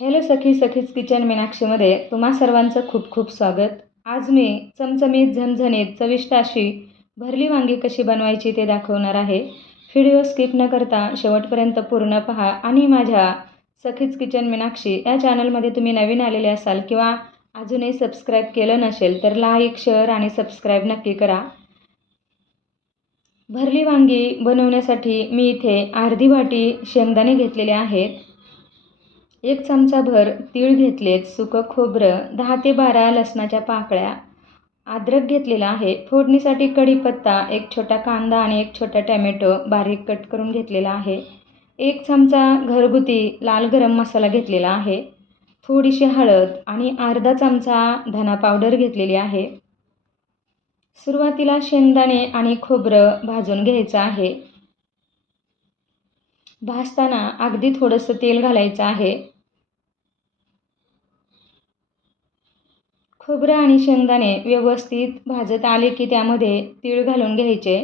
Hello सखी सखीच kitchen मीनाक्षीमध्ये तुम्हा सर्वांचं खूप खूप स्वागत. आज मी चमचमीत झणझणीत चविष्ट अशी भरली वांगी कशी बनवायची ते दाखवणार आहे. व्हिडिओ स्किप न करता शेवटपर्यंत पूर्ण पहा आणि माझ्या सखीच किचन मीनाक्षी या चॅनलमध्ये तुम्ही नवीन आलेले असाल किंवा अजूनही सबस्क्राईब केलं नसेल तर लाईक शेअर आणि सबस्क्राईब नक्की करा. भरली वांगी बनवण्यासाठी मी इथे अर्धी वाटी शेंगदाणे घेतलेले आहेत. एक चमचाभर तीळ घेतलेत सुकं खोबरं दहा ते बारा लसणाच्या पाकळ्या. अद्रक घेतलेला आहे. फोडणीसाठी कढीपत्ता एक छोटा कांदा आणि एक छोटा टॅमॅटो बारीक कट करून घेतलेला आहे. एक चमचा घरगुती लाल गरम मसाला घेतलेला आहे. थोडीशी हळद आणि अर्धा चमचा धना पावडर घेतलेली आहे. सुरुवातीला शेंगदाणे आणि खोबरं भाजून घ्यायचं आहे. भाजताना अगदी थोडंसं तेल घालायचं आहे. खोबरं आणि शेंगदाणे व्यवस्थित भाजत आले की त्यामध्ये तीळ घालून घ्यायचे.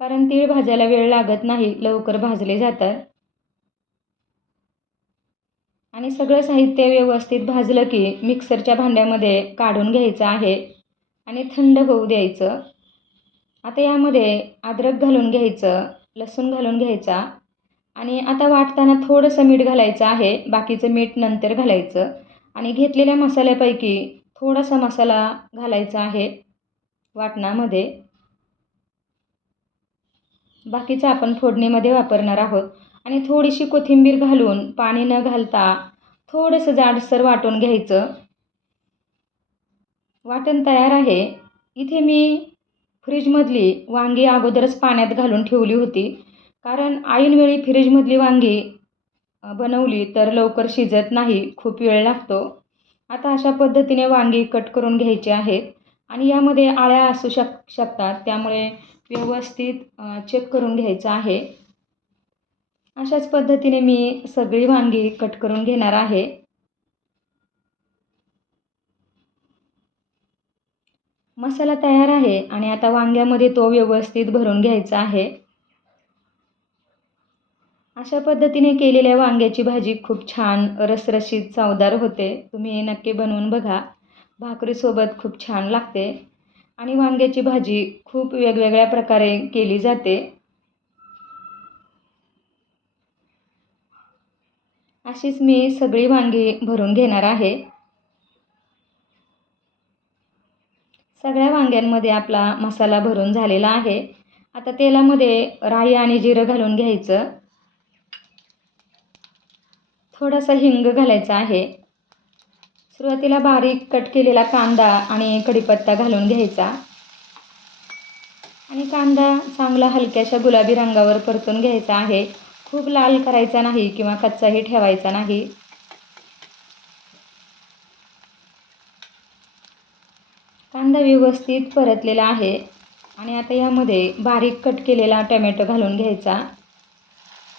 कारण तीळ भाजायला वेळ लागत नाही लवकर भाजले जातात. आणि सगळं साहित्य व्यवस्थित भाजलं की मिक्सरच्या भांड्यामध्ये काढून घ्यायचं आहे आणि थंड होऊ द्यायचं. आता यामध्ये अद्रक घालून घ्यायचं लसूण घालून घ्यायचा आणि आता वाटताना थोडंसं मीठ घालायचं आहे. बाकीचं मीठ नंतर घालायचं. आणि घेतलेल्या मसाल्यापैकी थोडासा मसाला घालायचा आहे वाटणामध्ये. बाकीचं आपण फोडणीमध्ये वापरणार आहोत. आणि थोडीशी कोथिंबीर घालून पाणी न घालता थोडंसं जाडसर वाटून घ्यायचं. वाटण तयार आहे. इथे मी फ्रीजमधली वांगी अगोदरच पाण्यात घालून ठेवली होती. कारण ऐनवेळी फ्रीजमधली वांगी बनवली तर लवकर शिजत नाही खूप वेळ लागतो. आता अशा पद्धतीने वांगी कट करून घ्यायचे आहेत. आणि यामध्ये आळ्या असू शक शकतात. त्यामुळे व्यवस्थित चेक करून घ्यायचं आहे. अशाच पद्धतीने मी सगळी वांगी कट करून घेणार आहे. मसाला तयार आहे आणि आता वांग्यामध्ये तो व्यवस्थित भरून घ्यायचा आहे. अशा पद्धतीने केलेल्या वांग्याची भाजी खूप छान रसरशीत चवदार होते. तुम्ही नक्की बनवून बघा. भाकरीसोबत खूप छान लागते. आणि वांग्याची भाजी खूप वेगवेगळ्या प्रकारे केली जाते. अशीच मी सगळी वांगी भरून घेणार आहे. सगळ्या वांग्यांमध्ये आपला मसाला भरून झालेला आहे. आता तेलामध्ये राई आणि जिरं घालून घ्यायचं. थोडासा हिंग घालायचा आहे. सुरुवातीला बारीक कट केलेला कांदा आणि कढीपत्ता घालून घ्यायचा. आणि कांदा चांगला हलक्याशा गुलाबी रंगावर परतून घ्यायचा आहे. खूप लाल करायचा नाही किंवा कच्चाही ठेवायचा नाही. कांदा व्यवस्थित परतलेला आहे. आणि आता यामध्ये बारीक कट केलेला टोमॅटो घालून घ्यायचा.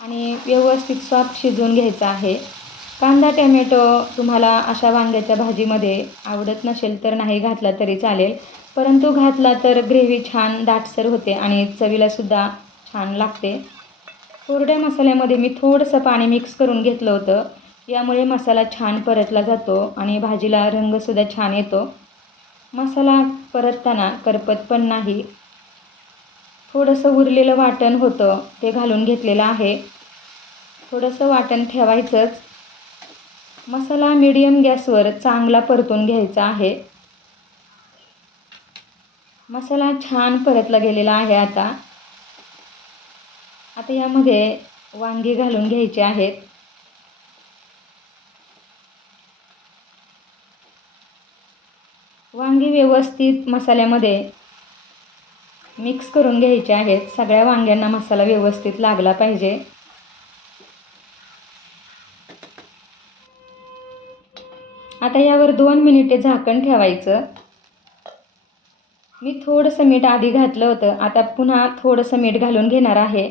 आणि व्यवस्थित सॉफ्ट शिजवून घ्यायचा आहे. कांदा टॅमॅटो तुम्हाला अशा वांग्याच्या भाजीमध्ये आवडत नसेल तर नाही घातला तरी चालेल. परंतु घातला तर ग्रेव्ही छान दाटसर होते आणि चवीलासुद्धा छान लागते. कोरड्या मसाल्यामध्ये मी थोडंसं पाणी मिक्स करून घेतलं होतं. यामुळे मसाला छान परतला जातो आणि भाजीला रंगसुद्धा छान येतो. मसाला परतताना करपत पण नाही. थोडंसं उरलेलं वाटण होतं ते घालून घेतलेलं आहे. थोडंसं वाटण ठेवायचंच. मसाला मीडियम गॅसवर चांगला परतून घ्यायचा आहे. मसाला छान परतला गेलेला आहे आता. आता यामध्ये वांगी घालून घ्यायचे आहेत वांगी व्यवस्थित मसाल्यामध्ये मिक्स करून घ्यायचे आहेत. सगळ्या वांग्यांना मसाला व्यवस्थित लागला पाहिजे. आता यावर दोन मिनिटे झाकण ठेवायचं. मी थोडंसं मीठ आधी घातलं होतं. आता पुन्हा थोडंसं मीठ घालून घेणार आहे.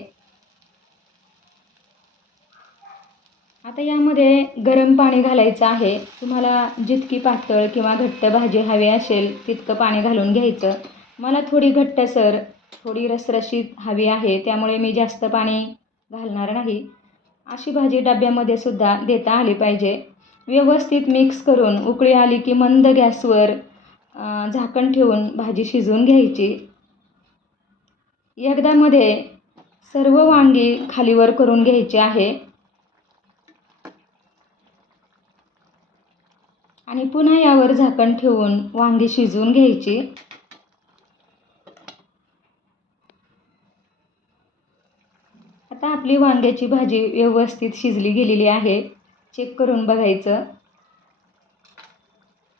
आता यामध्ये गरम पाणी घालायचं आहे. तुम्हाला जितकी पातळ किंवा घट्ट भाजी हवी असेल तितकं पाणी घालून घ्यायचं. मला थोडी घट्टसर थोडी रसरशीत हवी आहे त्यामुळे मी जास्त पाणी घालणार नाही. अशी भाजी डब्यामध्ये सुद्धा देता आली पाहिजे. व्यवस्थित मिक्स करून उकळी आली की मंद गॅसवर झाकण ठेवून भाजी शिजवून घ्यायची. एकदामध्ये सर्व वांगी खालीवर करून घ्यायची आहे. आणि पुन्हा यावर झाकण ठेवून वांगी शिजवून घ्यायची आता आपली वांग्याची भाजी व्यवस्थित शिजली गेलेली आहे. चेक करून बघायचं.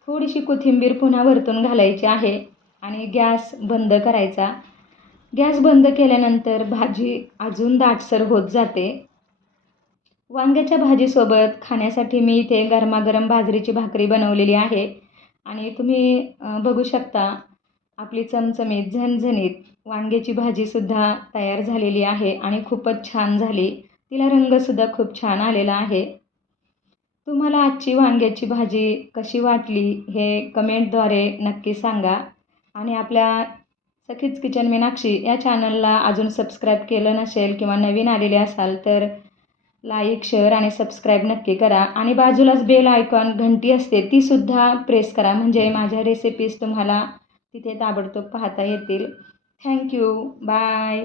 थोडीशी कोथिंबीर पुन्हा वरतून घालायची आहे आणि गॅस बंद करायचा. गॅस बंद केल्यानंतर भाजी अजून दाटसर होत जाते. वांग्याच्या भाजीसोबत खाण्यासाठी मी इथे गरमागरम बाजरीची भाकरी बनवलेली आहे. आणि तुम्ही बघू शकता आपली चमचमीत झणझणीत वांग्याची भाजीसुद्धा तयार झालेली आहे आणि खूपच छान झाली. तिला रंगसुद्धा खूप छान आलेला आहे. तुम्हाला आजची वांग्याची भाजी कशी वाटली हे कमेंटद्वारे नक्की सांगा. आणि आपल्या सखीच किचन मीनाक्षी या चॅनलला अजून सबस्क्राईब केलं नसेल किंवा नवीन आलेले असाल तर लाईक शेअर आणि सबस्क्राईब नक्की करा. आणि बाजूलाच बेल आयकॉन घंटी असते तीसुद्धा प्रेस करा. म्हणजे माझ्या रेसिपीज तुम्हाला तिथे ताबडतोब पाहता येतील. Thank you bye